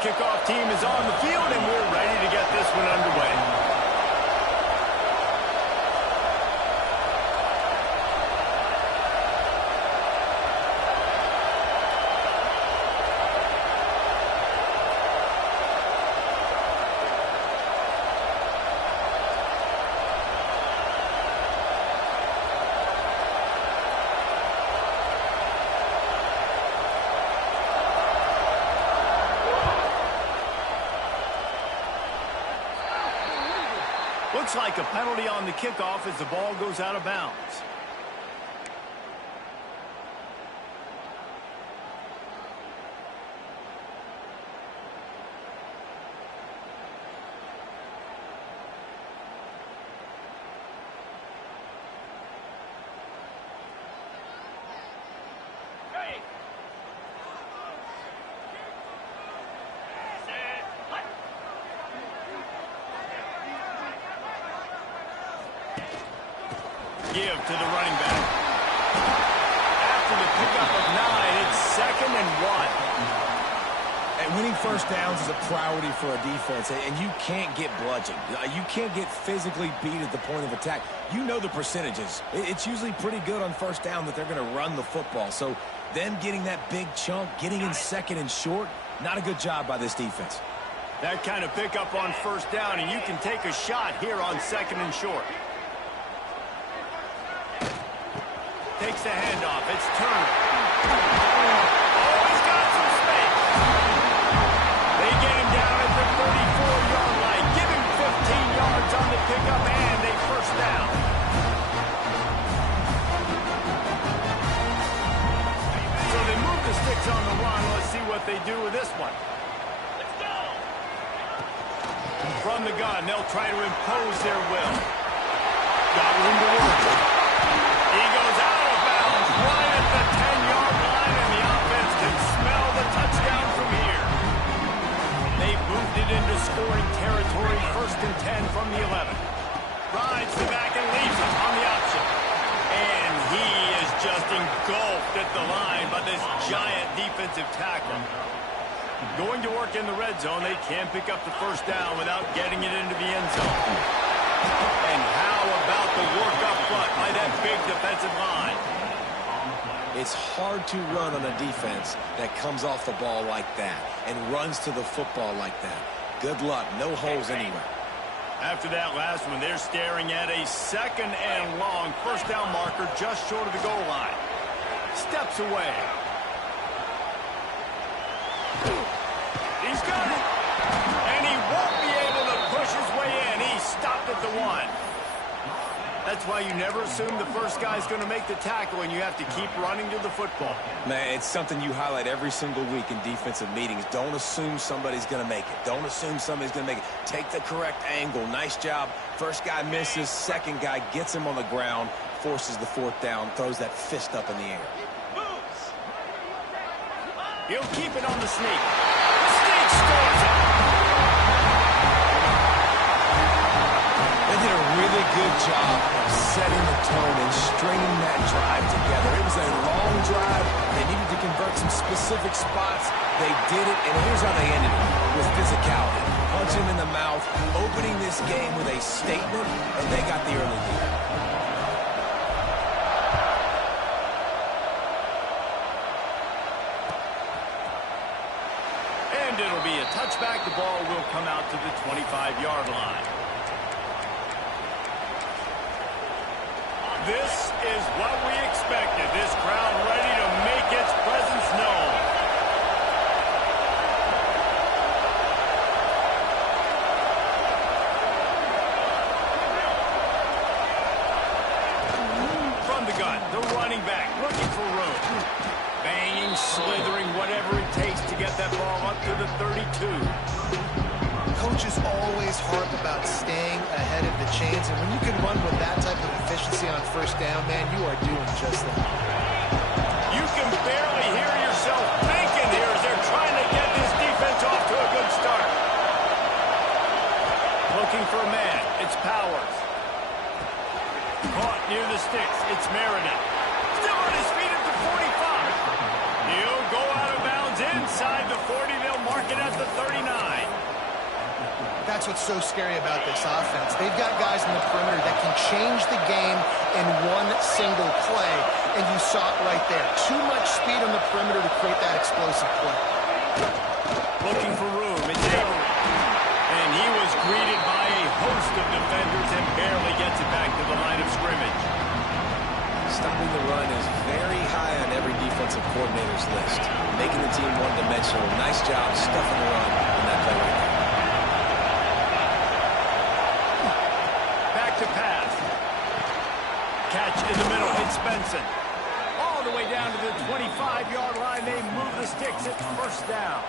kickoff team is on the field, and we're ready to get this one underway. Looks like a penalty on the kickoff as the ball goes out of bounds. Give to the running back. After the pickup of 9, it's 2nd and 1. And winning first downs is a priority for a defense, and you can't get bludgeoned. You can't get physically beat at the point of attack. You know the percentages. It's usually pretty good on first down that they're going to run the football. So them getting that big chunk, getting in 2nd and short, not a good job by this defense. That kind of pickup on first down, and you can take a shot here on 2nd and short. Takes the handoff. It's Turner. Oh, he's got some space. They get him down at the 34-yard line. Give him 15 yards on the pickup and a first down. So they move the sticks on the run. Let's see what they do with this one. Let's go. From the gun, they'll try to impose their will. Got room to work. He goes out. Right at the 10-yard line, and the offense can smell the touchdown from here. They've moved it into scoring territory, 1st and 10 from the 11. Rides the back and leaves it on the option. And he is just engulfed at the line by this giant defensive tackle. Going to work in the red zone, they can pick up the first down without getting it into the end zone. And how about the work up front by that big defensive line? It's hard to run on a defense that comes off the ball like that and runs to the football like that. Good luck. No holes anywhere. After that last one, they're staring at a 2nd and long first down marker just short of the goal line. Steps away. He's got it. And he won't be able to push his way in. He's stopped at the 1. That's why you never assume the first guy's going to make the tackle, and you have to keep running to the football. Man, it's something you highlight every single week in defensive meetings. Don't assume somebody's going to make it. Don't assume somebody's going to make it. Take the correct angle. Nice job. First guy misses. Second guy gets him on the ground, forces the 4th down, throws that fist up in the air. He'll keep it on the sneak. The sneak scores it. They did a really good job of setting the tone and stringing that drive together. It was a long drive. They needed to convert some specific spots. They did it, and here's how they ended it, with physicality. Punch him in the mouth, opening this game with a statement, and they got the early lead. And it'll be a touchback. The ball will come out to the 25-yard line. This is what we expected. This crowd ready to make its presence known. From the gun, the running back looking for room. Banging, slithering, whatever it takes to get that ball up to the 32. Coaches always harp about staying ahead of the chains, and when you can run with that type of efficiency on first down, man, you are doing just that. You can barely hear yourself thinking here as they're trying to get this defense off to a good start. Looking for a man. It's Powers. Caught near the sticks. It's Meredith. Still on his feet at the 45. He'll go out of bounds inside the 40. They'll mark it at the 30. That's what's so scary about this offense. They've got guys in the perimeter that can change the game in one single play, and you saw it right there. Too much speed on the perimeter to create that explosive play. Looking for room, it's Avery. And he was greeted by a host of defenders and barely gets it back to the line of scrimmage. Stopping the run is very high on every defensive coordinator's list. Making the team one-dimensional. Nice job stuffing the run in that play right there. Back to pass. Catch in the middle, hits Benson. All the way down to the 25-yard line. They move the sticks at first down.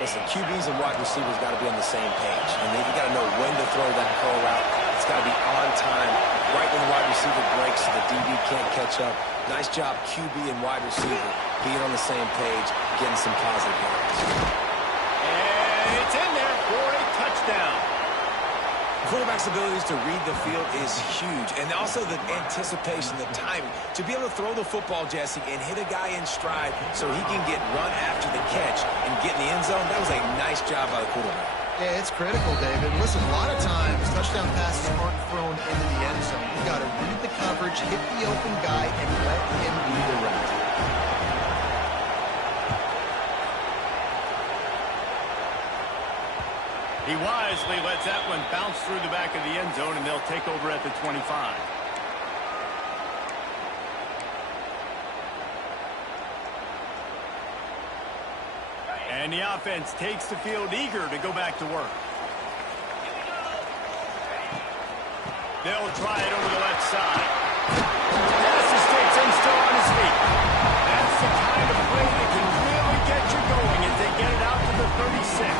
Listen, QBs and wide receivers got to be on the same page. And you got to know when to throw that curl out. It's got to be on time, right when the wide receiver breaks so the DB can't catch up. Nice job, QB and wide receiver, being on the same page, getting some positive yards. And it's in there for a touchdown. Quarterback's abilities to read the field is huge, and also the anticipation, the timing. To be able to throw the football, Jesse, and hit a guy in stride so he can get run after the catch and get in the end zone, that was a nice job by the quarterback. Yeah, it's critical, David. Listen, a lot of times, touchdown passes aren't thrown into the end zone. You got to read the coverage, hit the open guy, and let him redirect. He wisely lets that one bounce through the back of the end zone, and they'll take over at the 25. And the offense takes the field eager to go back to work. They'll try it over the left side. Pass the sticks and still on his feet. That's the kind of play that can really get you going as they get it out to the 36.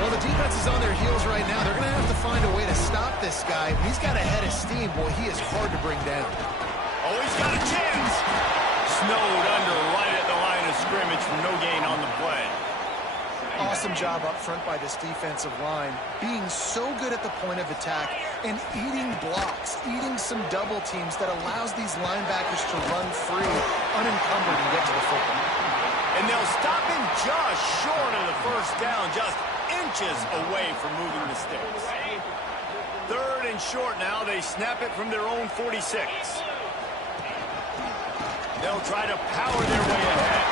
Well, the defense is on their heels right now. They're going to have to find a way to stop this guy. He's got a head of steam. Boy, he is hard to bring down. Oh, he's got a chance. Snowed under right at the line of scrimmage for no gain on the play. Awesome job up front by this defensive line, being so good at the point of attack and eating blocks, eating some double teams that allows these linebackers to run free, unencumbered, and get to the football. And they'll stop him just short of the first down, just inches away from moving the sticks. Third and short now. They snap it from their own 46. They'll try to power their way ahead.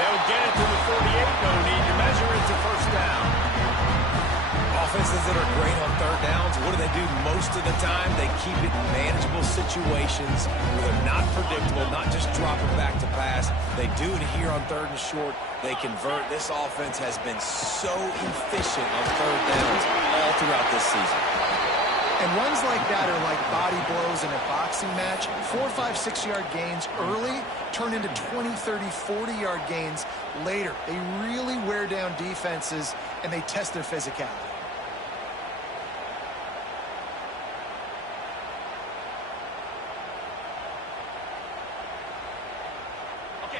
They'll get it to the 48. No need to measure it to first down. Offenses that are great on third downs, what do they do most of the time? They keep it in manageable situations where they're not predictable, not just dropping back to pass. They do it here on third and short. They convert. This offense has been so efficient on third downs all throughout this season. And runs like that are like body blows in a boxing match. 4, 5, 6-yard gains early turn into 20, 30, 40-yard gains later. They really wear down defenses, and they test their physicality.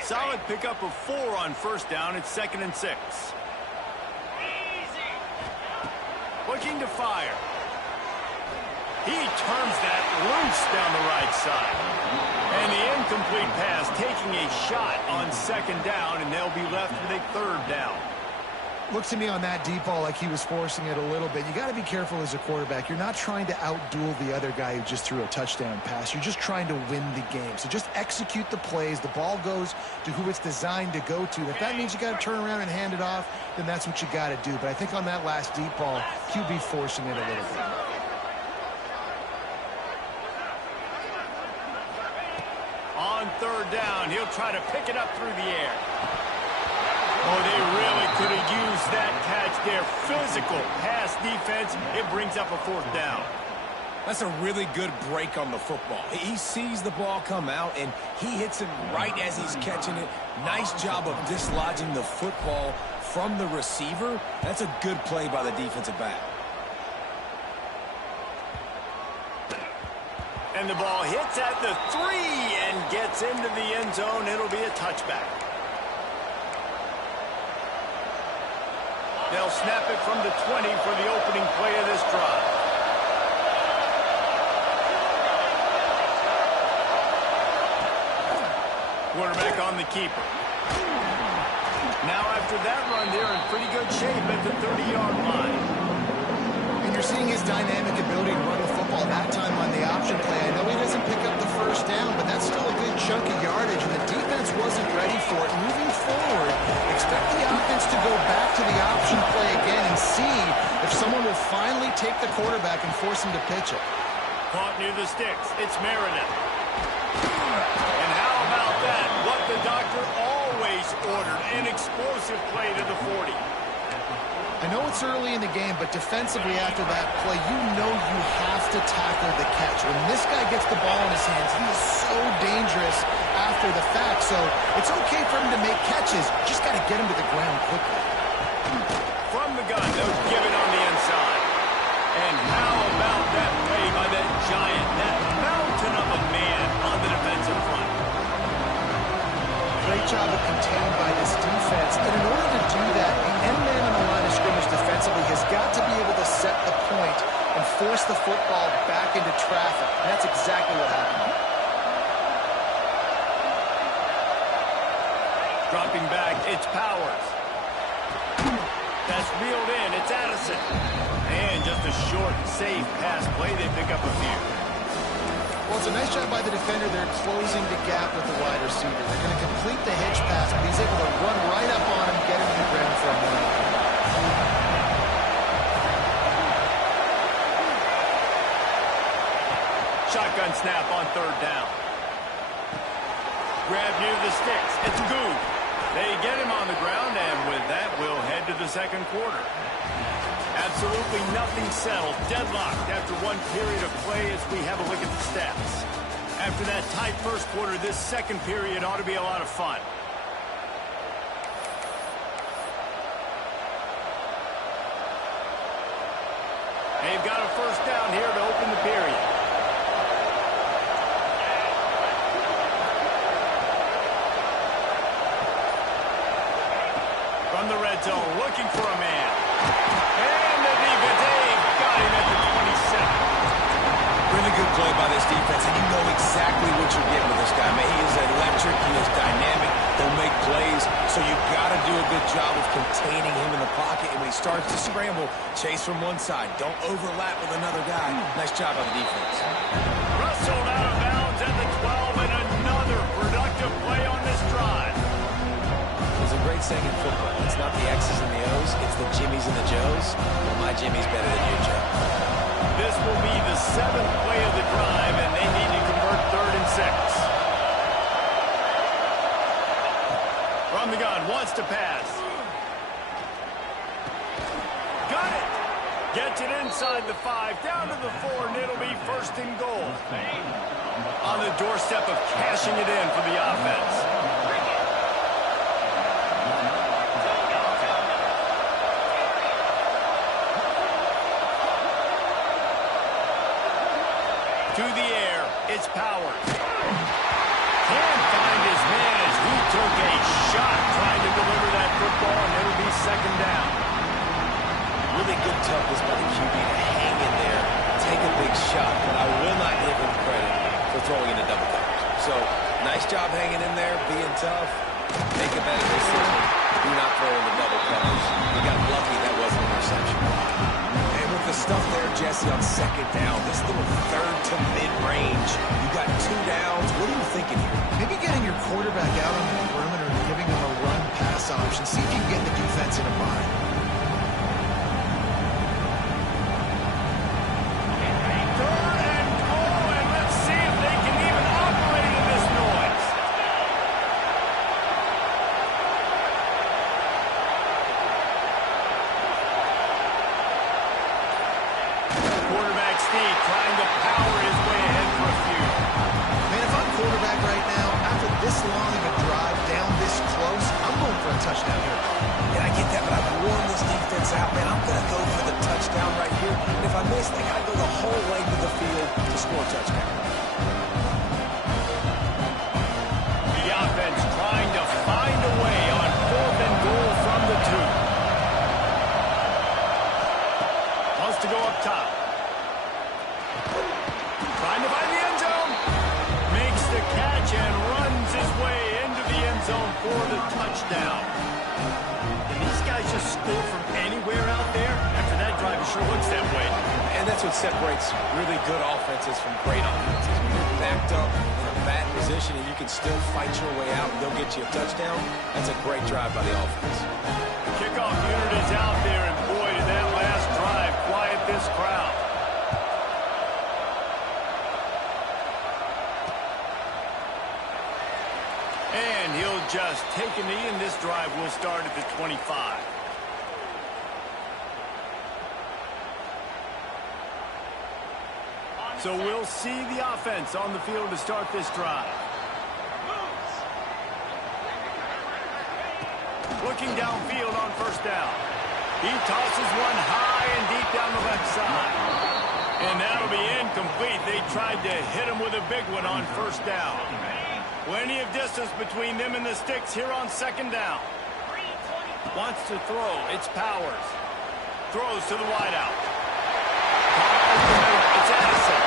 Solid pickup of 4 on first down. It's 2nd and 6. Looking to fire. He turns that loose down the right side. And the incomplete pass taking a shot on 2nd down, and they'll be left with a 3rd down. Looks to me on that deep ball like he was forcing it a little bit. You got to be careful as a quarterback. You're not trying to outduel the other guy who just threw a touchdown pass. You're just trying to win the game. So just execute the plays. The ball goes to who it's designed to go to. If that means you got to turn around and hand it off, then that's what you got to do. But I think on that last deep ball, QB forcing it a little bit. On 3rd down, he'll try to pick it up through the air. Oh, they really could have used that catch there. Physical pass defense. It brings up a 4th down. That's a really good break on the football. He sees the ball come out, and he hits it right as he's catching it. Nice job of dislodging the football from the receiver. That's a good play by the defensive back. And the ball hits at the 3 and gets into the end zone. It'll be a touchback. They'll snap it from the 20 for the opening play of this drive. Quarterback on the keeper. Now after that run, they're in pretty good shape at the 30-yard line. And you're seeing his dynamic ability to run the football that time on the option play. I know he doesn't pick up the first down, but that's still a good chunk of yardage, and the defense wasn't ready for it. Moving forward, expect the offense to go back to the option play again and see if someone will finally take the quarterback and force him to pitch it. Caught near the sticks. It's Meredith. And how about that? What the doctor always ordered, an explosive play to the 40. I know it's early in the game, but defensively after that play, you know you have to tackle the catch. When this guy gets the ball in his hands, he is so dangerous after the fact. So it's okay for him to make catches. Just got to get him to the ground quickly. From the gun, they'll give it on the inside. And how about that play by that giant, that mountain of a man on the defensive front? Great job of containing by this defense. And in order to do that, the end man on the line of scrimmage defensively has got to be able to set the point and force the football back into traffic. And that's exactly what happened. Dropping back, it's Powers. That's reeled in, it's Addison. And just a short, safe pass play, they pick up a few. Well, it's a nice job by the defender. They're closing the gap with the wide receiver. They're going to complete the hitch pass, but he's able to run right up on him, get him to the ground for a moment. Shotgun snap on third down. Grab near the sticks. It's Good. They get him on the ground, and with that, we'll head to the second quarter. Absolutely nothing settled. Deadlocked after one period of play as we have a look at the stats. After that tight first quarter, this second period ought to be a lot of fun. They've got a first down here to open the period. From the red zone, looking for a man. And the defense got him at the 27. Really good play by this defense, and you know exactly what you're getting with this guy. Man, he is electric, he is dynamic, he'll make plays, so you've got to do a good job of containing him in the pocket, and when he starts to scramble, chase from one side. Don't overlap with another guy. Nice job by the defense. Rustled out of bounds at the 12, and another productive play on this drive. There's a great saying in football. It's not the X's and the O's, it's the Jimmies and the Joes. Well, my Jimmy's better than your Joe. This will be the 7th play of the drive, and they need to convert 3rd and 6. From the gun, wants to pass. Got it! Gets it inside the 5, down to the 4, and it'll be 1st and goal. On the doorstep of cashing it in for the offense. To the air, it's Powers. Can't find his man as he took a shot trying to deliver that football, and it'll be 2nd down. Really good toughness by the QB to hang in there, take a big shot, but I will not give him credit for throwing into double coverage. So, nice job hanging in there, being tough, make a better decision. Do not throw into double coverage. You got lucky that wasn't an interception. The stuff there, Jesse, on 2nd down. This little 3rd to mid-range. You got 2 downs. What are you thinking here? Maybe getting your quarterback out on the perimeter and giving him a run-pass option. See if you can get the defense in a bind. Third and goal, and let's see if they can even operate in this noise. Quarterback Steve trying to power his way ahead for a few. Man, if I'm quarterback right now, after this long of a drive down this close, I'm going for a touchdown here. Yeah, I get that, but I've worn this defense out, man. I'm going to go for the touchdown right here. And if I miss, they got to go the whole length of the field to score a touchdown. The offense trying to find a way on 4th and goal from the 2. Wants to go up top. Trying to find the end zone. Makes the catch and runs his way into the end zone for the touchdown. just score from anywhere out there? After that drive, it sure looks that way. And that's what separates really good offenses from great offenses. When you're backed up in a bad position and you can still fight your way out and they'll get you a touchdown, that's a great drive by the offense. The kickoff unit is out there, and boy, did that last drive quiet this crowd. And he'll just take a knee, and this drive will start at the 25. So we'll see the offense on the field to start this drive. Looking downfield on first down. He tosses one high and deep down the left side. And that'll be incomplete. They tried to hit him with a big one on first down. Plenty of distance between them and the sticks here on second down. Wants to throw. It's Powers. Throws to the wideout. It's Addison.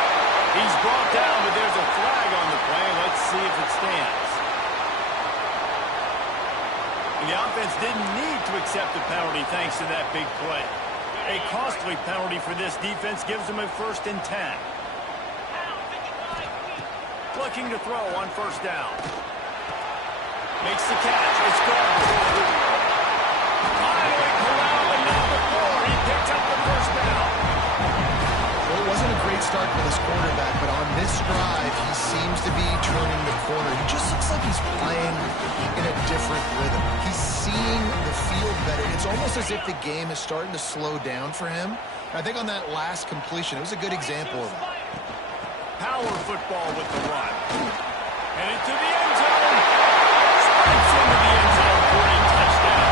He's brought down, but there's a flag on the play. Let's see if it stands. And the offense didn't need to accept the penalty thanks to that big play. A costly penalty for this defense gives them a 1st and 10. Looking to throw on first down. Makes the catch. It's gone. Finally corralled at number 4. He picks up the first down. Well, it wasn't a great start for this quarterback, but on this drive, he seems to be turning the corner. He just looks like he's playing in a different rhythm. He's seeing the field better. It's almost as if the game is starting to slow down for him. I think on that last completion, it was a good example of that. Power football with the run. And into the end zone. Sprints into the end zone for a touchdown.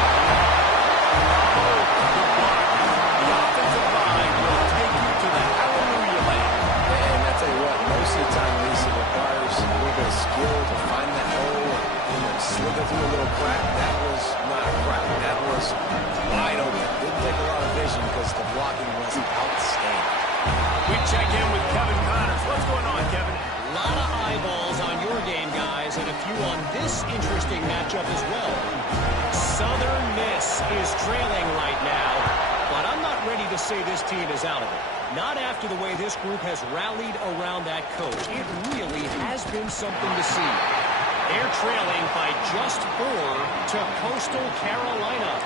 Oh, the block. The offensive line will take you to the hallelujah land. And I tell you what, most of the time, Lisa, it requires a little bit of skill to find that hole and slither through a little crack. That was not a crack. That was wide open. Didn't take a lot of vision because the blocking was outstanding. We check in with Kevin Connors. What's going on, Kevin? A lot of eyeballs on your game, guys, and a few on this interesting matchup as well. Southern Miss is trailing right now, but I'm not ready to say this team is out of it. Not after the way this group has rallied around that coach. It really has been something to see. They're trailing by just 4 to Coastal Carolina.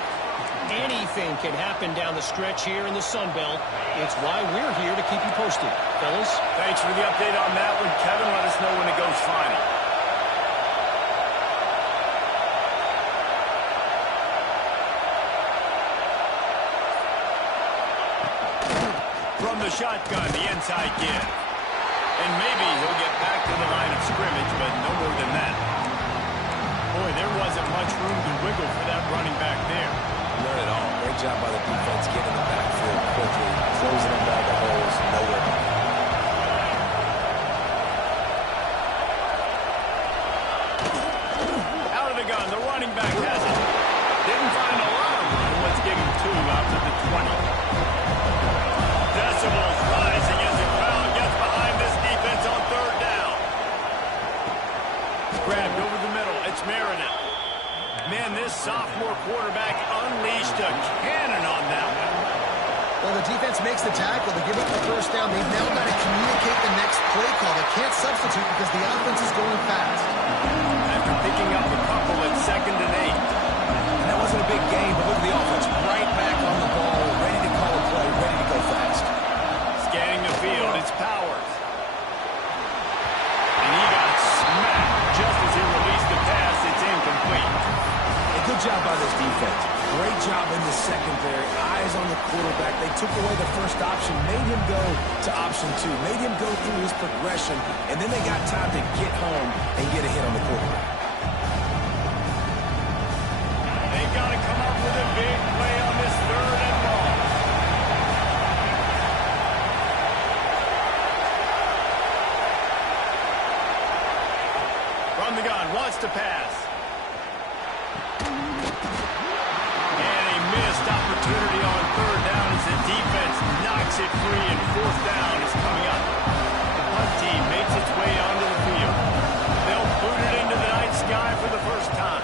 Anything can happen down the stretch here in the Sun Belt. It's why we're here to keep you posted. Fellas? Thanks for the update on that one, Kevin. Let us know when it goes final. From the shotgun, the inside give. And maybe he'll get back to the line of scrimmage, but no more than that. Boy, there wasn't much room to wiggle for that running back there. None at all. Great job by the defense getting the backfield quickly, closing them down the holes, nowhere. Out of the gun, the running back has it. Didn't find a lot of room. Let's give him 2 out to the 20. Decibels rising as the crowd gets behind this defense on 3rd down. Grabbed over the middle. It's Meredith. Man, this sophomore quarterback unleashed a cannon on that one. Well, the defense makes the tackle. They give up the first down. They've now got to communicate the next play call. They can't substitute because the offense is going fast. After picking up a couple at 2nd and 8. And that wasn't a big gain, but look at the offense. Right back on the ball, ready to call a play, ready to go fast. Scanning the field, it's Powers. And he got smacked just as he released the pass. It's incomplete. Good job by this defense. Great job in the secondary. Eyes on the quarterback. They took away the first option, made him go to option 2, made him go through his progression, and then they got time to get home and get a hit on the quarterback. They've got to come up with a big play on this 3rd and long. From the gun, wants to pass. Opportunity on 3rd down as the defense knocks it free, and 4th down is coming up. The punt team makes its way onto the field. They'll boot it into the night sky for the first time.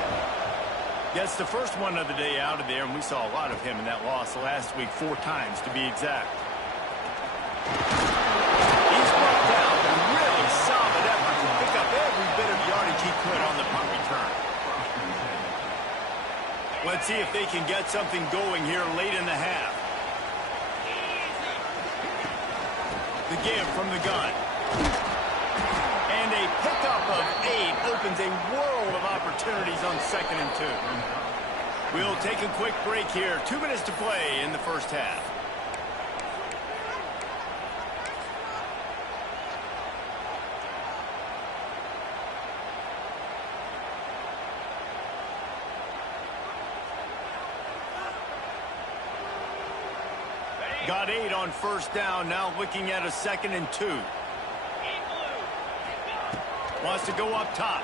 Gets the first one of the day out of there, and we saw a lot of him in that loss last week, 4 times to be exact. He's brought down a really solid effort to pick up every bit of yardage he could on the punt return. Let's see if they can get something going here late in the half. The give from the gun. And a pickup of 8 opens a world of opportunities on 2nd and 2. We'll take a quick break here. 2 minutes to play in the first half. Got 8 on first down, now looking at a 2nd and 2. Wants to go up top.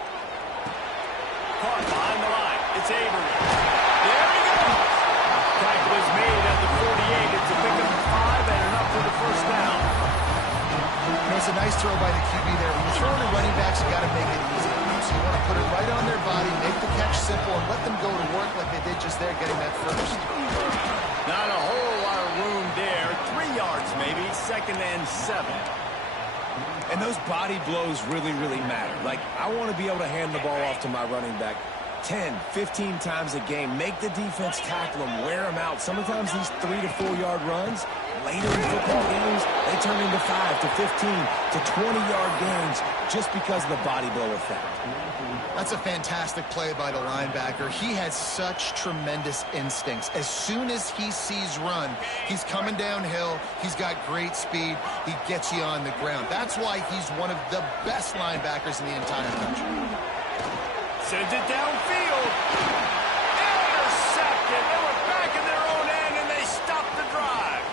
Caught behind the line. It's Avery. There he goes. Tackle is made at the 48. It's a pickup of 5 and enough for the first down. It's a nice throw by the QB there. When you're throwing to running backs, you got to make it easy. So you want to put it right on their body, make the catch simple, and let them go to work like they did just there, getting that first. Not a whole lot of room there. 3 yards maybe. 2nd and 7. And those body blows really, really matter. Like, I want to be able to hand the ball off to my running back 10, 15 times a game. Make the defense tackle them, wear them out. Sometimes these 3 to 4 yard runs, later in football games, they turn into 5 to 15 to 20-yard gains just because of the body blow effect. That's a fantastic play by the linebacker. He has such tremendous instincts. As soon as he sees run, he's coming downhill. He's got great speed. He gets you on the ground. That's why he's one of the best linebackers in the entire country. Sends it downfield. Intercepted. They were back in their own end, and they stopped the drive.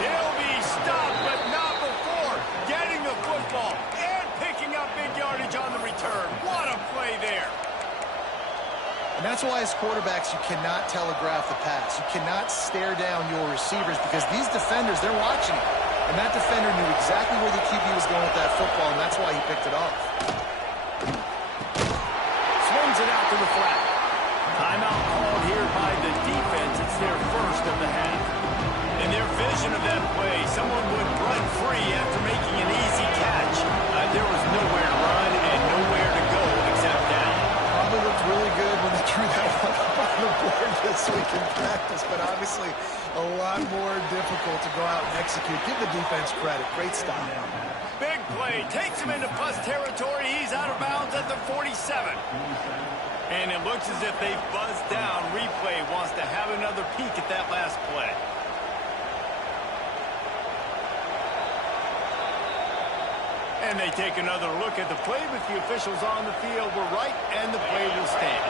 They'll be stopped, but not before getting the football and picking up big yardage on the return. What a play there. And that's why as quarterbacks, you cannot telegraph the pass. You cannot stare down your receivers because these defenders, they're watching it. And that defender knew exactly where the QB was going with that football, and that's why he picked it off. Swings it out to the flat. Timeout called here by the defense. It's their first of the half. In their vision of that play, someone would run free after making an easy catch. There was nowhere to run and nowhere to go except down. Probably looked really good when they threw that one up on the board this week in practice, but obviously a lot more difficult to go out and execute. Give the defense credit. Great stop. Big play. Takes him into plus territory. He's out of bounds at the 47. And it looks as if they've buzzed down. Replay wants to have another peek at that last play. And they take another look at the play, but the officials on the field were right, and the play will stand.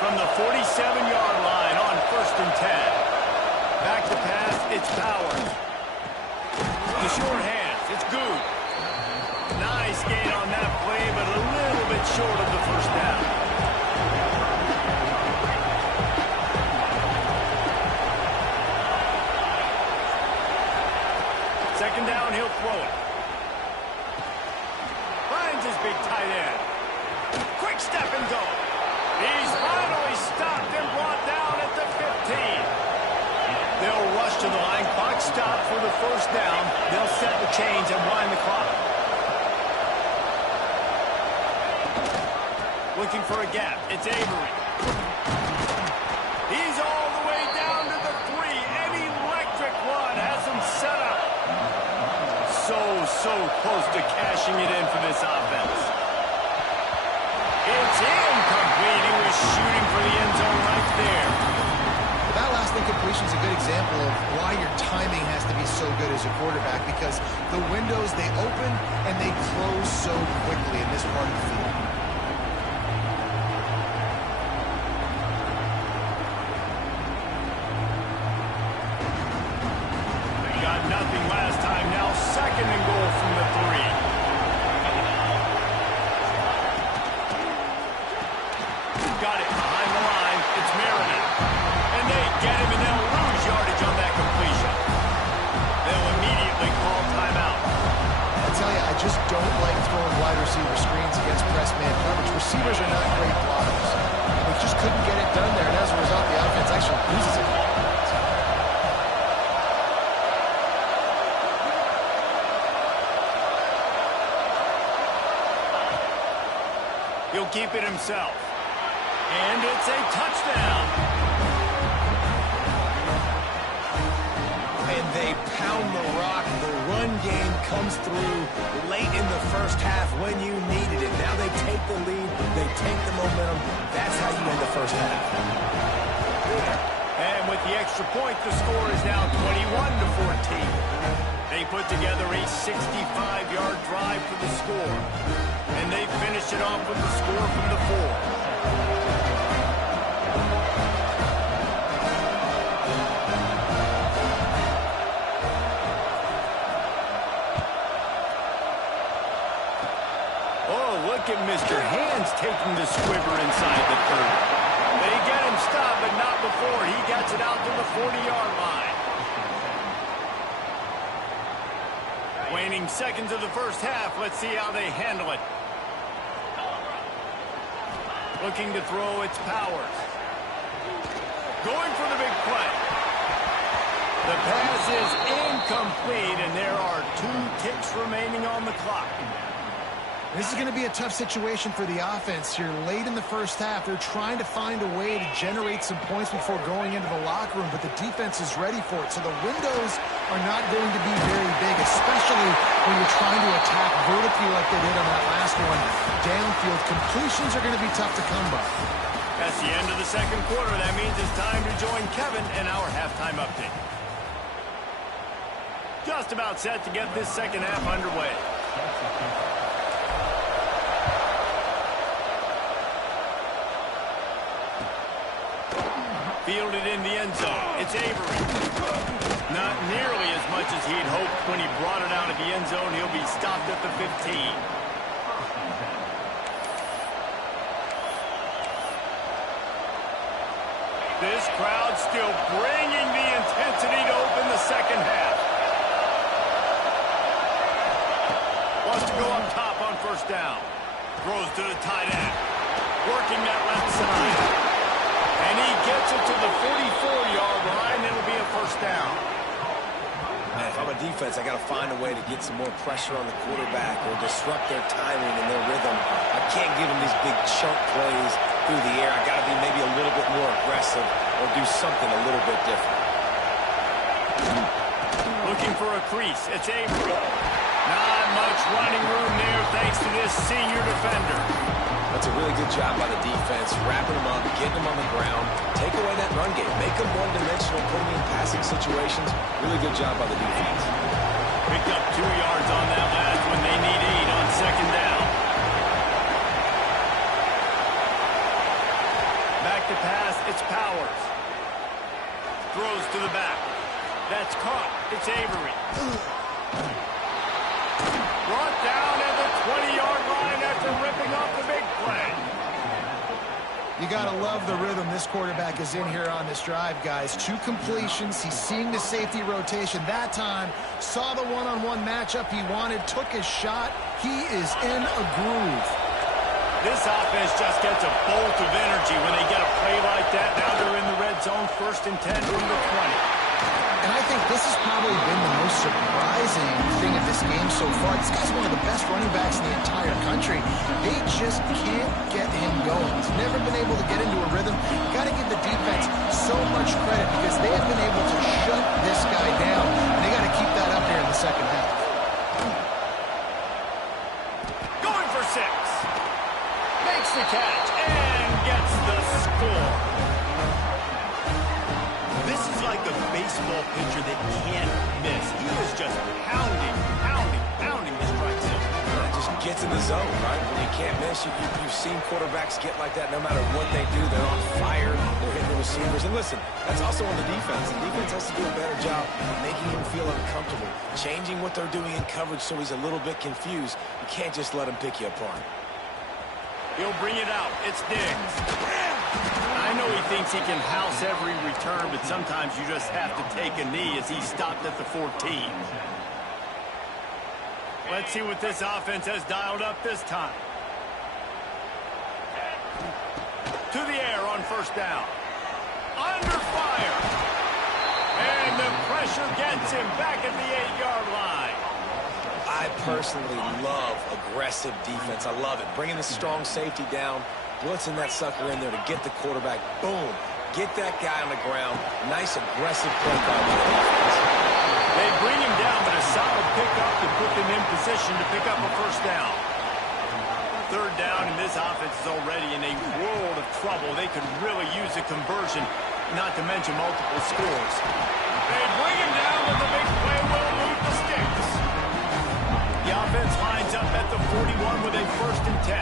From the 47-yard line on 1st and 10. Back to pass, it's Powers. The short hands, it's Good. Nice gain on that play, but a little bit short of the first down. Second down, he'll throw it. Finds his big tight end. Quick step and go. He's finally stopped and brought down at the 15. They'll rush to the line. Clock stop for the first down. They'll set the chains and wind the clock. Looking for a gap. It's Avery. He's all the way down to the 3. An electric run has him set up. So close to cashing it in for this offense. It's incomplete. He was shooting for the end zone right there. That last incompletion is a good example of why your timing has to be so good as a quarterback, because the windows, they open and they close so quickly in this part of the field. Got nothing last time. Now 2nd and goal from the 3. Got it behind the line. It's Meredith. And they get him, and they'll lose yardage on that completion. They'll immediately call timeout. I tell you, I just don't like throwing wide receiver screens against press He'll keep it himself. And it's a touchdown. And they pound the rock. The run game comes through late in the first half when you needed it. Now they take the lead. They take the momentum. That's how you end the first half. And with the extra point, the score is now 21-14. They put together a 65-yard drive for the score. And they finish it off with the score from the 4. Look at Mr. Hands taking the squiver inside the 30. They get him stopped, but not before he gets it out to the 40-yard line. Waning seconds of the first half. Let's see how they handle it. Looking to throw, it's Powers. Going for the big play. The pass is incomplete, and there are 2 ticks remaining on the clock. This is going to be a tough situation for the offense here. Late in the first half, they're trying to find a way to generate some points before going into the locker room, but the defense is ready for it. So the windows are not going to be very big, especially when you're trying to attack vertically like they did on that last one. Downfield completions are going to be tough to come by. That's the end of the second quarter. That means it's time to join Kevin in our halftime update. Just about set to get this second half underway. Fielded in the end zone. It's Avery. Not nearly as much as he'd hoped when he brought it out of the end zone. He'll be stopped at the 15. This crowd still bringing the intensity to open the second half. Wants to go up top on first down. Throws to the tight end. Working that left side. And he gets it to the 44-yard line. It'll be a first down. Man, if I'm a defense, I got to find a way to get some more pressure on the quarterback or disrupt their timing and their rhythm. I can't give them these big chunk plays through the air. I got to be maybe a little bit more aggressive or do something a little bit different. Looking for a crease. It's Avery. Not much running room there thanks to this senior defender. That's a really good job by the defense, wrapping them up, getting them on the ground, take away that run game, make them one-dimensional, put them in passing situations. Really good job by the defense. Picked up 2 yards on that last when they need 8 on second down. Back to pass, it's Powers. Throws to the back. That's caught. It's Avery. Brought down at the 20-yard line after ripping off the big play. You got to love the rhythm this quarterback is in here on this drive, guys. 2 completions. He's seeing the safety rotation. That time, saw the one-on-one matchup he wanted, took his shot. He is in a groove. This offense just gets a bolt of energy when they get a play like that. Now they're in the red zone, 1st and 10 from the 20. And I think this has probably been the most surprising thing of this game so far. This guy's one of the best running backs in the entire country. They just can't get him going. He's never been able to get into a rhythm. Got to give the defense so much credit because they have been able to shut this guy down. And they got to keep that up here in the second half. Going for 6. Makes the catch and gets the score. This is like a baseball pitcher that can't miss. He is just pounding the strike zone. It just gets in the zone, right? When you can't miss, you've seen quarterbacks get like that no matter what they do. They're on fire. They're hitting the receivers. And listen, that's also on the defense. The defense has to do a better job making him feel uncomfortable, changing what they're doing in coverage so he's a little bit confused. You can't just let him pick you apart. He'll bring it out. It's Diggs. I know he thinks he can house every return, but sometimes you just have to take a knee as he stopped at the 14. Let's see what this offense has dialed up this time. To the air on first down. Under fire. And the pressure gets him back at the 8-yard line. I personally love aggressive defense. I love it. Bringing the strong safety down, blitzing that sucker in there to get the quarterback. Boom. Get that guy on the ground. Nice aggressive play call by the defense. They bring him down, but a solid pickup to put them in position to pick up a first down. Third down, and this offense is already in a world of trouble. They could really use a conversion, not to mention multiple scores. They bring him down, but the big play will move the sticks. The offense lines up at the 41 with a 1st and 10.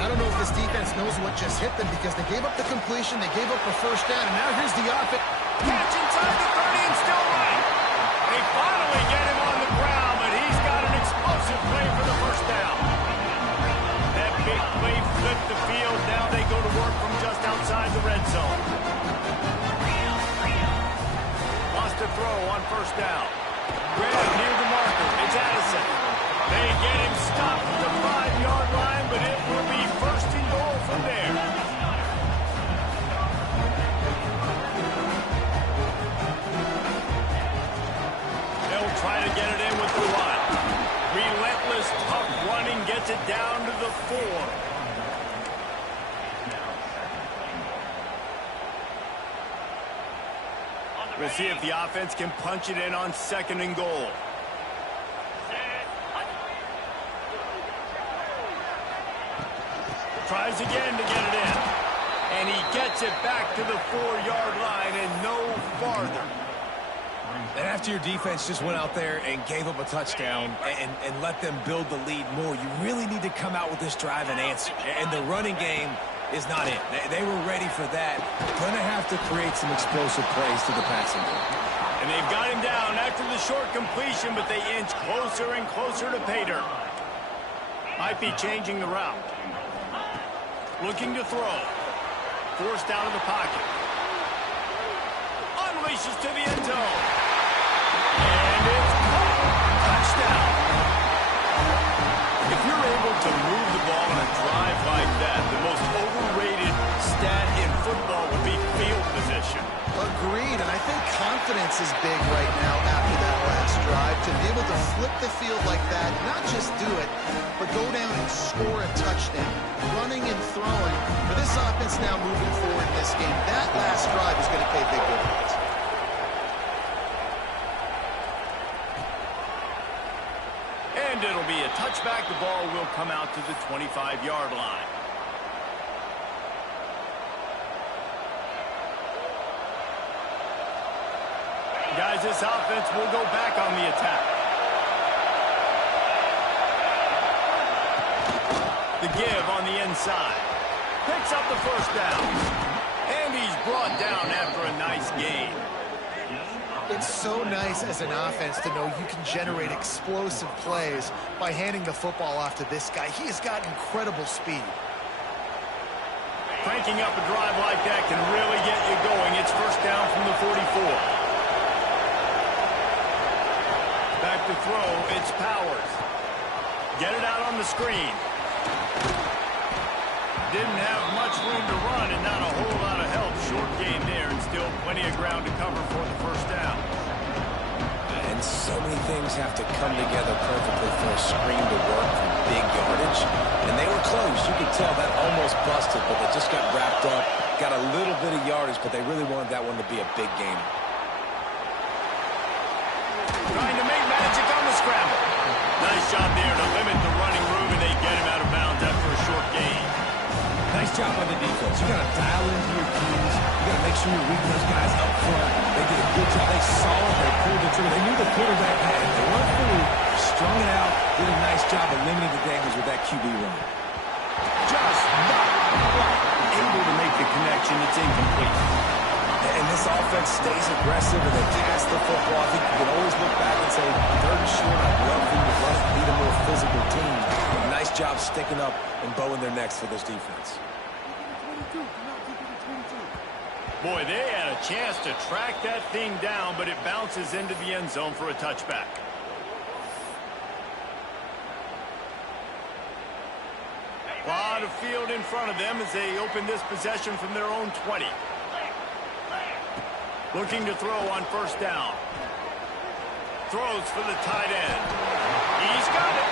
I don't know if this defense knows what just hit them because they gave up the completion, they gave up a first down, and now here's the offense. Catch inside the 30 and still running. They finally get him on the ground, but he's got an explosive play for the first down. That big play flipped the field. Now they go to work from just outside the red zone. Lost a throw on first down. Grab near the marker. It's Addison. They get him stopped at the 5-yard line, but it will be 1st and goal from there. They'll try to get it in with the run. Relentless, tough running gets it down to the 4. We'll see if the offense can punch it in on 2nd and goal. Tries again to get it in. And he gets it back to the 4-yard line and no farther. And after your defense just went out there and gave up a touchdown and let them build the lead more, you really need to come out with this drive and answer. And the running game is not it. They were ready for that. Going to have to create some explosive plays to the passing game. And they've got him down after the short completion, but they inch closer and closer to pay dirt. Might be changing the route. Looking to throw. Forced out of the pocket. Unleashes to the end zone. And it's caught. Touchdown. If you're able to move the ball on a drive like that, the most overrated stat in football would be field position. Agreed, and I think confidence is big right now after that last drive. To be able to flip the field like that, not just do it, but go down and score a touchdown. Running and throwing. For this offense now moving forward in this game, that last drive is going to pay big dividends. And it'll be a touchback. The ball will come out to the 25-yard line. Guys, this offense will go back on the attack. The give on the inside. Picks up the first down. And he's brought down after a nice gain. It's so nice as an offense to know you can generate explosive plays by handing the football off to this guy. He has got incredible speed. Cranking up a drive like that can really get you going. It's first down from the 44. Back to throw, it's Powers. Get it out on the screen. Didn't have much room to run and not a whole lot of help. Short gain there and still plenty of ground to cover for the first down. And so many things have to come together perfectly for a screen to work from big yardage. And they were close. You could tell that almost busted, but they just got wrapped up. Got a little bit of yardage, but they really wanted that one to be a big game. Trying to make magic on the scramble. Nice job there to limit the running room, and they get him out of bounds after a short gain. Nice job by the defense. You got to dial into your keys. You got to make sure you're reading those guys up front. They did a good job. They saw it. They pulled the trigger. They knew the quarterback had it. They weren't fooled. Strung it out. Did a nice job of limiting the damage with that QB run. Just not quite able to make the connection. It's incomplete. And this offense stays aggressive and they pass the football. I think you can always look back and say, 3rd and short, I'd love for you to run it, beat a more physical team. But nice job sticking up and bowing their necks for this defense. Boy, they had a chance to track that thing down, but it bounces into the end zone for a touchback. A lot of field in front of them as they open this possession from their own 20. Looking to throw on first down. Throws for the tight end. He's got it.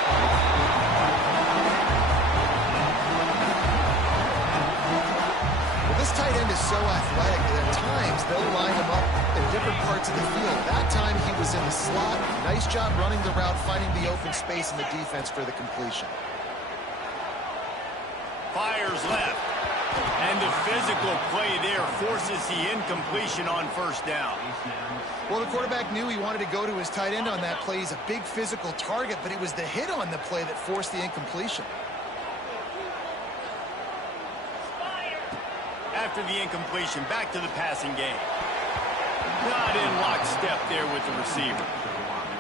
Well, this tight end is so athletic that at times they'll line him up in different parts of the field. That time he was in the slot. Nice job running the route, finding the open space in the defense for the completion. Fires left. And the physical play there forces the incompletion on first down. Well, the quarterback knew he wanted to go to his tight end on that play. He's a big physical target, but it was the hit on the play that forced the incompletion. After the incompletion, back to the passing game. Not in lockstep there with the receiver.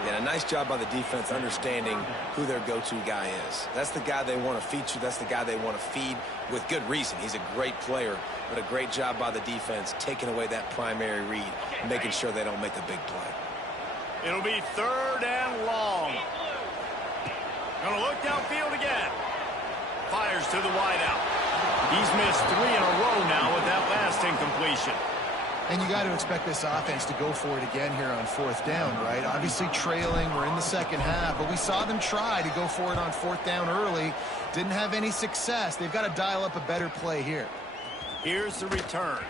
And a nice job by the defense understanding who their go-to guy is. That's the guy they want to feature. That's the guy they want to feed with good reason. He's a great player, but a great job by the defense taking away that primary read, making sure they don't make a big play. It'll be 3rd and long. Gonna look downfield again. Fires to the wideout. He's missed 3 in a row now with that last incompletion. And you got to expect this offense to go for it again here on 4th down, right? Obviously trailing, we're in the second half, but we saw them try to go for it on 4th down early. Didn't have any success. They've got to dial up a better play here. Here's the return.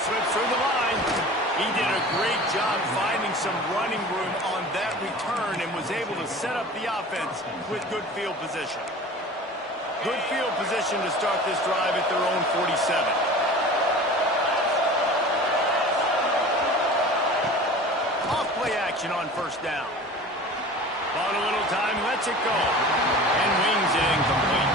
Slips through the line. He did a great job finding some running room on that return and was able to set up the offense with good field position. Good field position to start this drive at their own 47. Off-play action on first down. Bought a little time, lets it go, and wings it incomplete.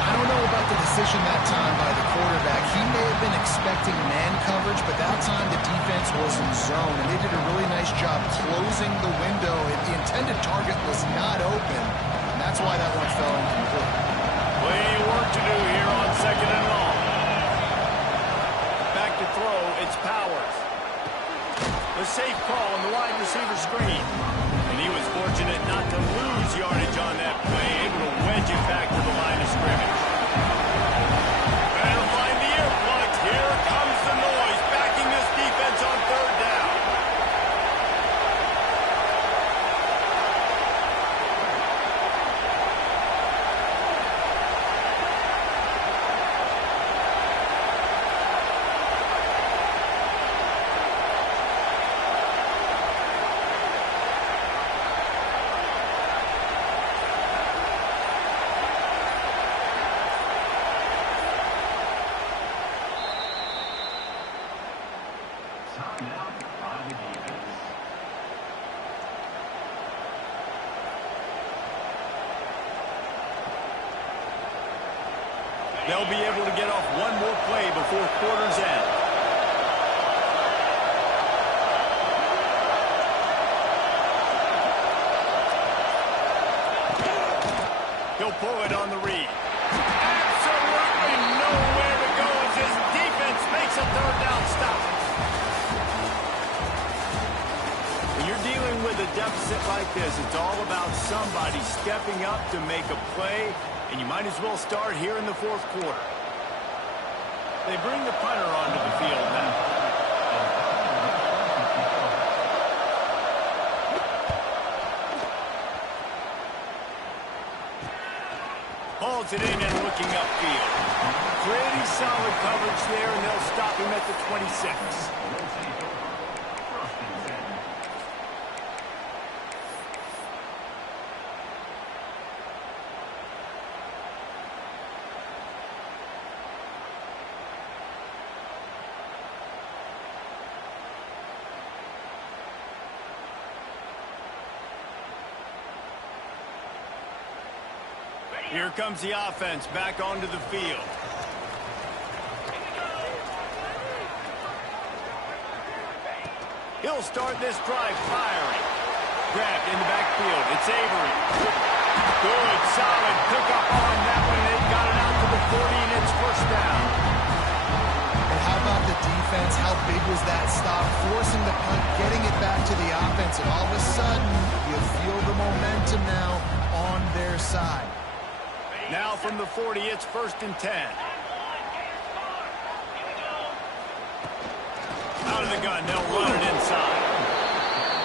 I don't know about the decision that time by the quarterback. He may have been expecting man coverage, but that time the defense was in zone, and they did a really nice job closing the window. The intended target was not open, and that's why that one fell incomplete. Plenty of work to do here on 2nd and long. Back to throw, it's Powers. The safe call on the wide receiver screen. And he was fortunate not to lose yardage on that play, able to wedge it back to the line of scrimmage. Better find the earplugs. Here comes the noise, backing this defense on 3rd down. They'll be able to get off one more play before quarter's end. He'll pull it on the read. Absolutely nowhere to go as his defense makes a 3rd down stop. When you're dealing with a deficit like this, it's all about somebody stepping up to make a play. And you might as well start here in the 4th quarter. They bring the punter onto the field now. Hauls it in and looking upfield. Pretty solid coverage there, and they'll stop him at the 26. Here comes the offense back onto the field. He'll start this drive firing. Grabbed in the backfield. It's Avery. Good, solid pickup on that one. They've got it out to the 40, and it's 1st down. And how about the defense? How big was that stop? Forcing the punt, getting it back to the offense, and all of a sudden, you feel the momentum now on their side. Now from the 40, it's 1st and 10. Out of the gun, they'll run it inside.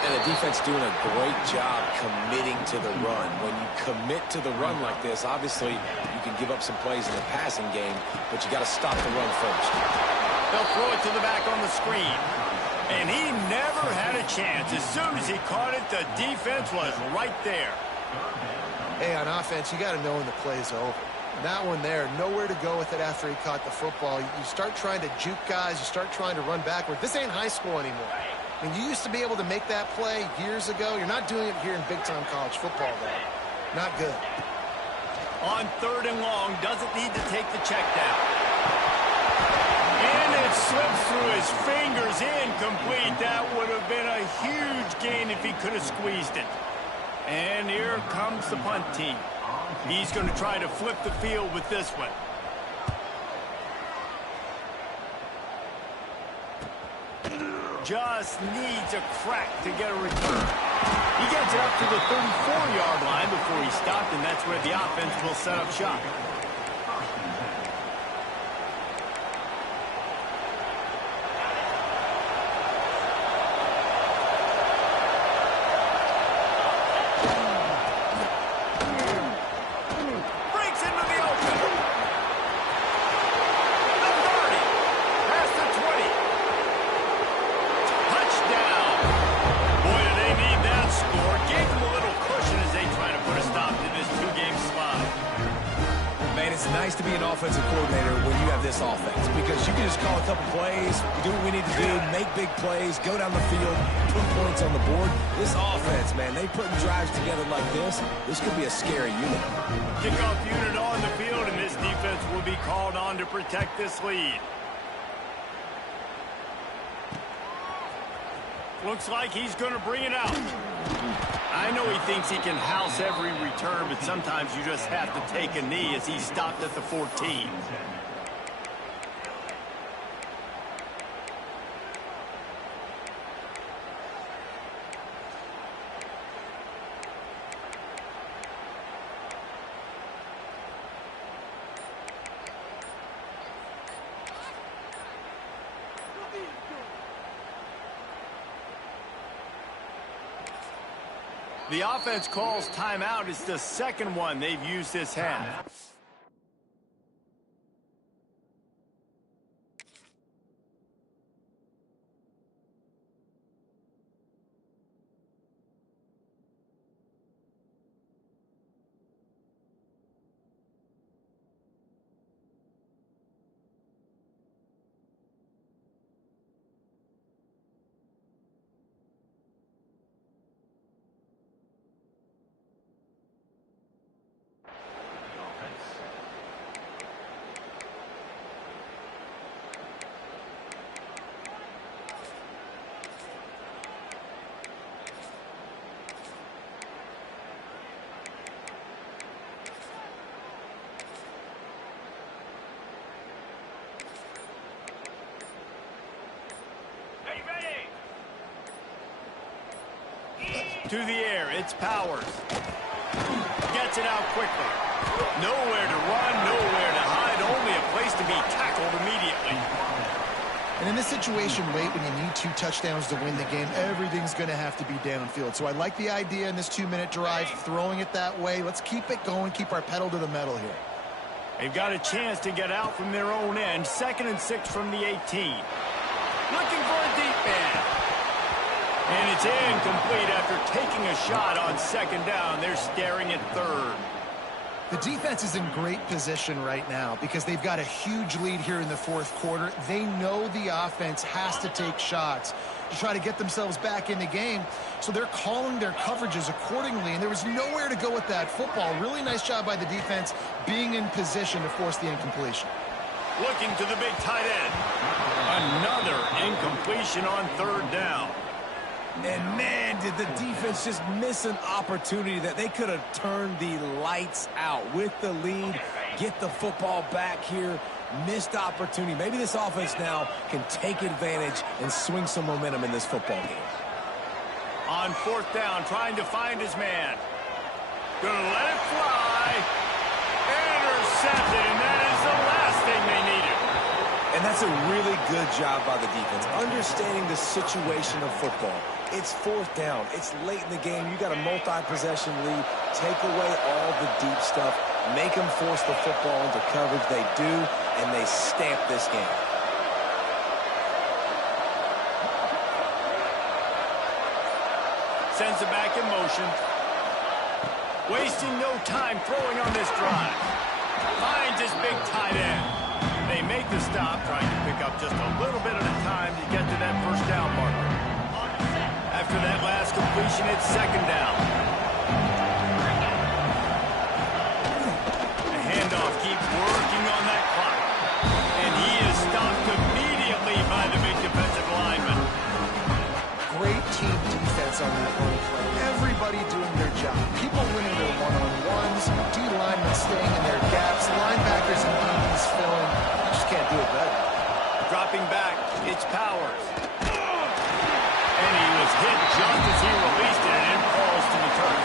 And the defense doing a great job committing to the run. When you commit to the run like this, obviously you can give up some plays in the passing game, but you got to stop the run first. They'll throw it to the back on the screen. And he never had a chance. As soon as he caught it, the defense was right there. Hey, on offense, you got to know when the play's over. That one there, nowhere to go with it after he caught the football. You start trying to juke guys. You start trying to run backward. This ain't high school anymore. I mean, you used to be able to make that play years ago. You're not doing it here in big-time college football, though. Not good. On 3rd and long, doesn't need to take the check down. And it slips through his fingers, incomplete. That would have been a huge gain if he could have squeezed it. And here comes the punt team. He's going to try to flip the field with this one. Just needs a crack to get a return. He gets it up to the 34-yard line before he stopped, and that's where the offense will set up shop. To be an offensive coordinator when you have this offense, because you can just call a couple plays, do what we need to do, make big plays, go down the field, put points on the board. This offense, man, they putting drives together like this could be a scary unit. Kickoff unit on the field, and this defense will be called on to protect this lead. Looks like he's going to bring it out. I know he thinks he can house every return, but sometimes you just have to take a knee as he stopped at the 14. The offense calls timeout. It's the second one they've used this half. To the air, it's Powers. Gets it out quickly. Nowhere to run, nowhere to hide, only a place to be tackled immediately. And in this situation, late when you need 2 touchdowns to win the game, everything's going to have to be downfield. So I like the idea in this 2-minute drive, throwing it that way. Let's keep it going, keep our pedal to the metal here. They've got a chance to get out from their own end. 2nd and 6 from the 18. Looking for a deep man. And it's incomplete after taking a shot on 2nd down. They're staring at 3rd. The defense is in great position right now because they've got a huge lead here in the 4th quarter. They know the offense has to take shots to try to get themselves back in the game. So they're calling their coverages accordingly, and there was nowhere to go with that football. Really nice job by the defense being in position to force the incompletion. Looking to the big tight end. Another incompletion on 3rd down. And, man, did the defense just miss an opportunity that they could have turned the lights out with the lead, get the football back here. Missed opportunity. Maybe this offense now can take advantage and swing some momentum in this football game. On 4th down, trying to find his man. Gonna let it fly. Intercepted, and that is the last thing they needed. And that's a really good job by the defense, understanding the situation of football. It's fourth down. It's late in the game. You got a multi-possession lead. Take away all the deep stuff. Make them force the football into coverage. They do, and they stamp this game. Sends it back in motion. Wasting no time throwing on this drive. Finds his big tight end. They make the stop, trying to pick up just a little bit at a time to get to that first down marker. After that last completion, it's second down. The handoff keeps working on that clock. And he is stopped immediately by the big defensive lineman. Great team defense on that run play. Everybody doing their job. People winning their one-on-ones, D-linemen staying in their gaps, linebackers and DBs filling. You just can't do it better. Dropping back, it's Powers. And he was hit just as he released it, and it falls to the turf.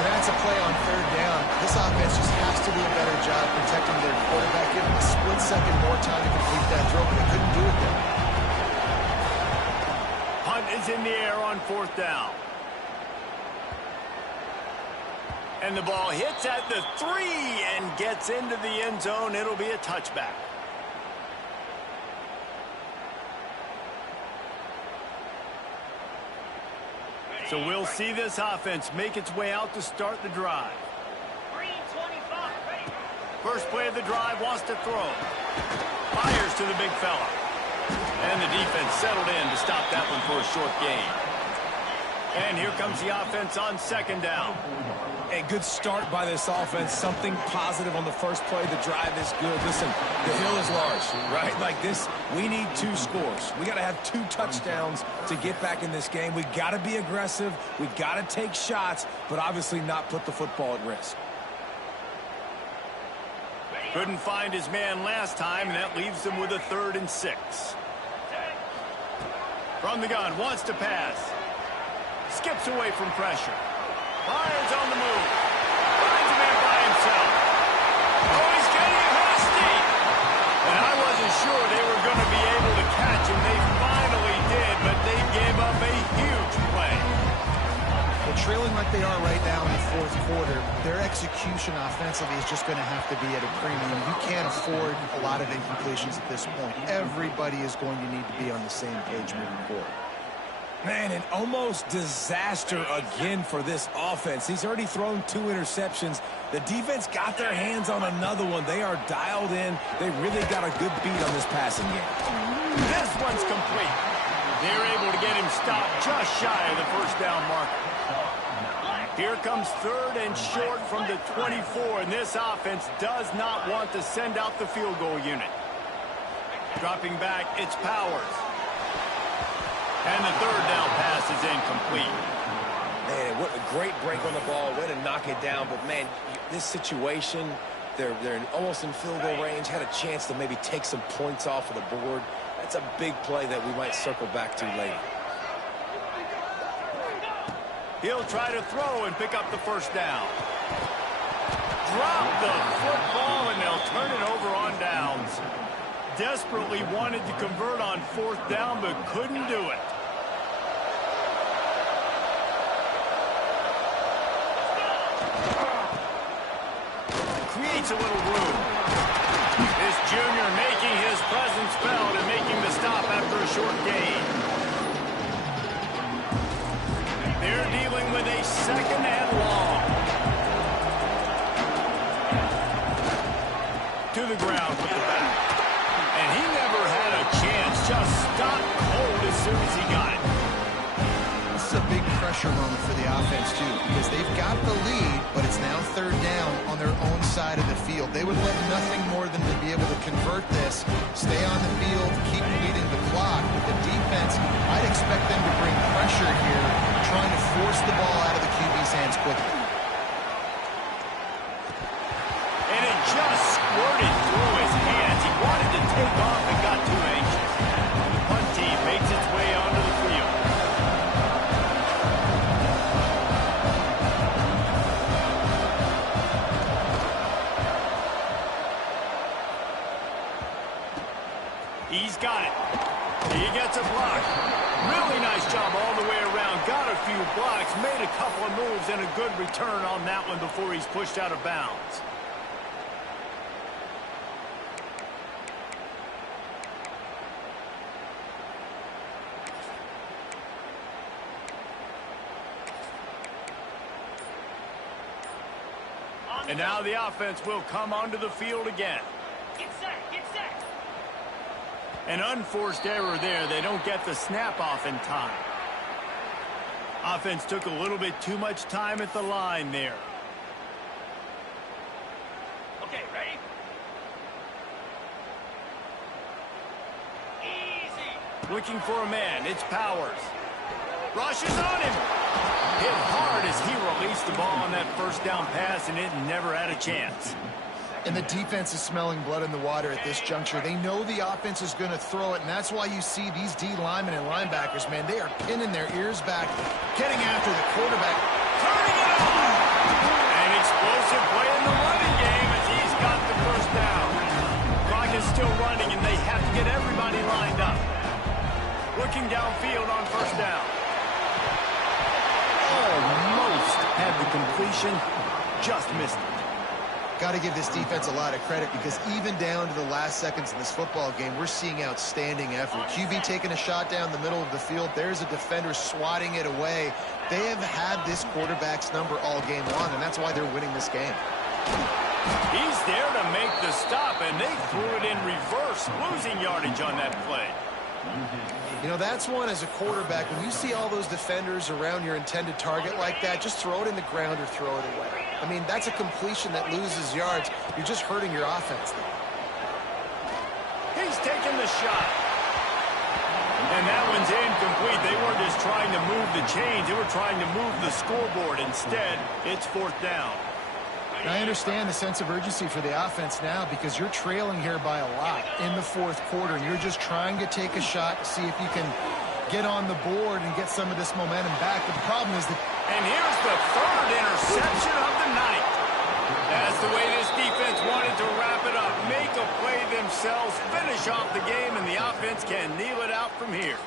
And that's a play on third down. This offense just has to do a better job protecting their quarterback. Give him a split second more time to complete that throw, but they couldn't do it there. Hunt is in the air on fourth down. And the ball hits at the 3 and gets into the end zone. It'll be a touchback. So we'll see this offense make its way out to start the drive. First play of the drive, wants to throw. Fires to the big fella. And the defense settled in to stop that one for a short gain. And here comes the offense on second down. A good start by this offense. Something positive on the first play. The drive is good. Listen, the hill is large, right? Like this, we need 2 scores. We got to have 2 touchdowns to get back in this game. We got to be aggressive. We got to take shots, but obviously not put the football at risk. Couldn't find his man last time, and that leaves him with a 3rd and 6. From the gun, wants to pass. Skips away from pressure. Lions on the move. Finds a man by himself. Oh, he's getting rusty. And I wasn't sure they were going to be able to catch him. They finally did, but they gave up a huge play. Well, trailing like they are right now in the fourth quarter, their execution offensively is just going to have to be at a premium. You can't afford a lot of incompletions at this point. Everybody is going to need to be on the same page moving forward. Man, an almost disaster again for this offense. He's already thrown 2 interceptions. The defense got their hands on another one. They are dialed in. They really got a good beat on this passing game. This one's complete. They're able to get him stopped just shy of the first down marker. Here comes 3rd and short from the 24, and this offense does not want to send out the field goal unit. Dropping back, it's Powers. And the 3rd down pass is incomplete. Man, what a great break on the ball. Way to knock it down. But, man, this situation, they're almost in field goal range. Had a chance to maybe take some points off of the board. That's a big play that we might circle back to later. He'll try to throw and pick up the first down. Drop the football, and they'll turn it over on downs. Desperately wanted to convert on 4th down, but couldn't do it. Creates a little room. This junior making his presence felt and making the stop after a short gain. They're dealing with a 2nd and long. To the ground with the back. And he never had a chance. Just stopped cold as soon as he got it. This is a big pressure moment for the offense, too, because they've got the lead, but it's now 3rd down on their own side of the field. They would love nothing more than to be able to convert this, stay on the field, keep beating the clock. With the defense, I'd expect them to bring pressure here, trying to force the ball out of the QB's hands quickly. And it just squirted through his hands. He wanted to take off and got too anxious. The punt team makes its way onto the field. He's got it. He gets a block. Really nice job all the way around. Got a few blocks, made a couple of moves, and a good return on that one before he's pushed out of bounds. And now the offense will come onto the field again. Get set, get set. An unforced error there. They don't get the snap off in time. Offense took a little bit too much time at the line there. Okay, ready? Easy. Looking for a man. It's Powers. Rushes on him. Hit hard as he released the ball on that first down pass, and it never had a chance. And the defense is smelling blood in the water at this juncture. They know the offense is going to throw it, and that's why you see these D linemen and linebackers, man, they are pinning their ears back, getting after the quarterback, turning it on! An explosive play in the running game as he's got the first down. Clock is still running, and they have to get everybody lined up. Looking downfield on first down. Almost had the completion, just missed it. Got to give this defense a lot of credit because even down to the last seconds of this football game, we're seeing outstanding effort. QB taking a shot down the middle of the field. There's a defender swatting it away. They have had this quarterback's number all game long, and that's why they're winning this game. He's there to make the stop, and they threw it in reverse, losing yardage on that play. You know, that's one as a quarterback. When you see all those defenders around your intended target like that, just throw it in the ground or throw it away. I mean, that's a completion that loses yards. You're just hurting your offense there. He's taking the shot. And that one's incomplete. They weren't just trying to move the chains. They were trying to move the scoreboard. Instead, it's fourth down. And I understand the sense of urgency for the offense now because you're trailing here by a lot in the fourth quarter, and you're just trying to take a shot to see if you can get on the board and get some of this momentum back. But the problem is that... And here's the third interception of the night. That's the way this defense wanted to wrap it up. Make a play themselves, finish off the game, and the offense can kneel it out from here.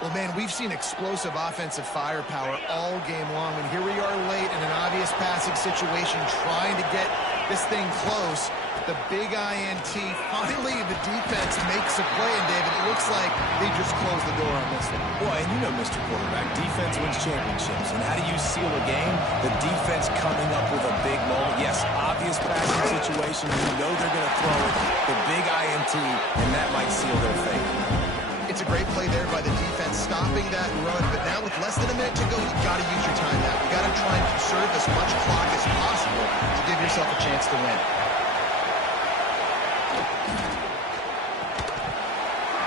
Well, man, we've seen explosive offensive firepower all game long, and here we are late in an obvious passing situation trying to get this thing close. The big INT, finally the defense makes a play, and David, it looks like they just closed the door on this one. Boy, and you know, Mr. Quarterback, defense wins championships. And how do you seal a game? The defense coming up with a big moment. Yes, obvious passing situation. You know they're going to throw it. The big INT, and that might seal their fate. It's a great play there by the defense, stopping that run. But now with less than a minute to go, you've got to use your timeout. You've got to try and conserve as much clock as possible to give yourself a chance to win.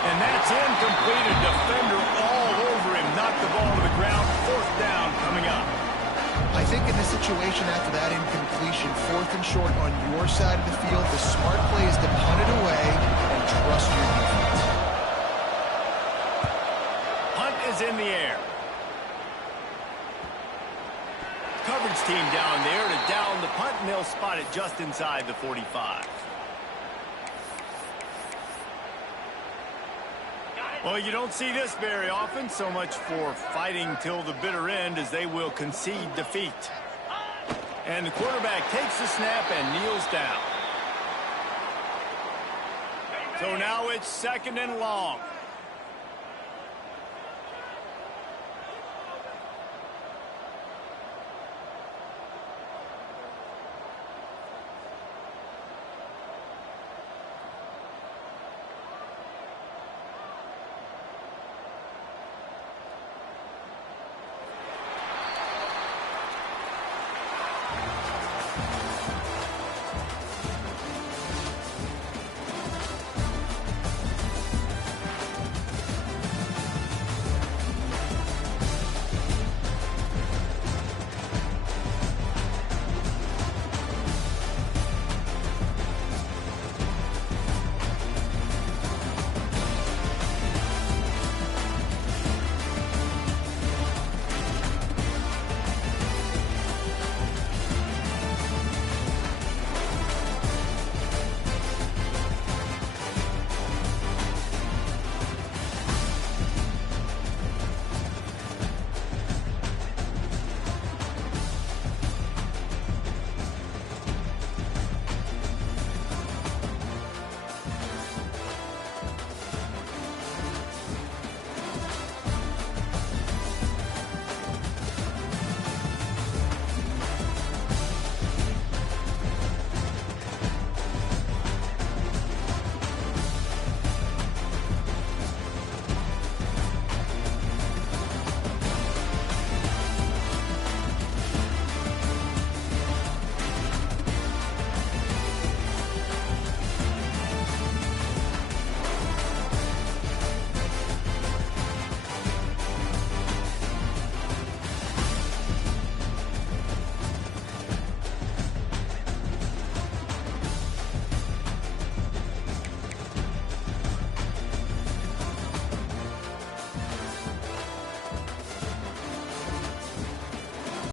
And that's incomplete. A defender all over him. Knocked the ball to the ground. Fourth down coming up. I think in this situation after that incompletion, fourth and short on your side of the field, the smart play is to punt it away and trust your defense. Hunt is in the air. Coverage team down there to down the punt, and they'll spot it just inside the 45. Well, you don't see this very often. So much for fighting till the bitter end as they will concede defeat. And the quarterback takes the snap and kneels down. So now it's second and long.